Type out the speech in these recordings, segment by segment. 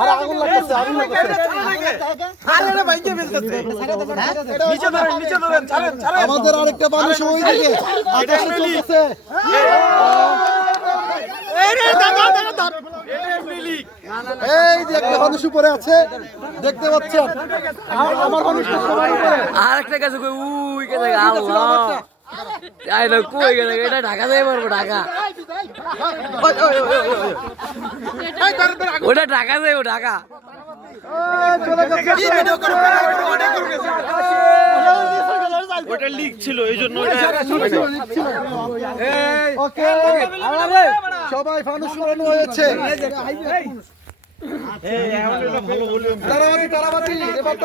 আরে আগুন লাগতেছে আগুন লাগতেছে আরে রে ভাই কে ফেলতেছে নিচে ধরেন ছাড়েন আমাদের আরেকটা মানুষ ওই দিকে আকাশে চলতেছে এই রে দাদা ধর এটা মিলিক এই যে একটা মানুষ উপরে আছে দেখতে পাচ্ছেন আমার মানুষটা সবার উপরে আরেকটা কাছে কই উই কে জায়গা আল্লাহ আই না কই গেল এটা ঢাকা যাই পারবো ঢাকা ওটা ঢাকা যাইবো ঢাকা চলে যাচ্ছে কি ভিডিও করে ওটা লিক ছিল এইজন্য ওকে সবাই ফানুস উড়ানো হয়েছে তারাবাতি তারাবাতি এবার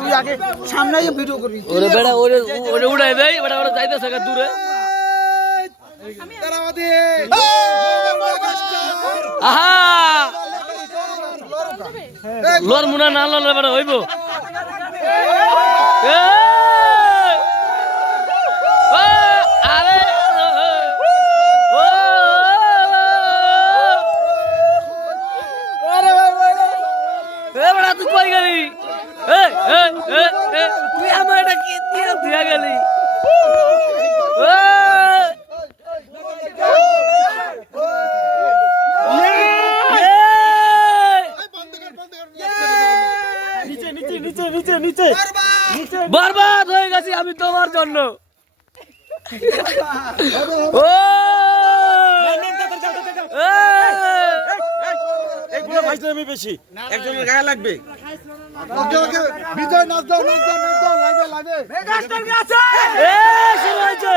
তুই আগে সামনে ভিডিও করবি ওরে বেড়া ওরে ওরে উড়াই দেই বেড়া ওরে যাইতেছে কা দূরে তারাবাতি আহা লোর মুনা না ললে বেড়া হইবো আরে বেড়া তুই কই গেলি তুই আমার এটা কি দিয়া গেলি নিচে বরবাদ হয়ে গেছি আমি তোমার জন্য ও এগুলো ভাইজামি বেশি একজনের গায়ে লাগবে ওকে ওকে বিজয় নাচ দাও নাচ দাও নাচ দাও লাইভে লাইভে শুরু হয়েছে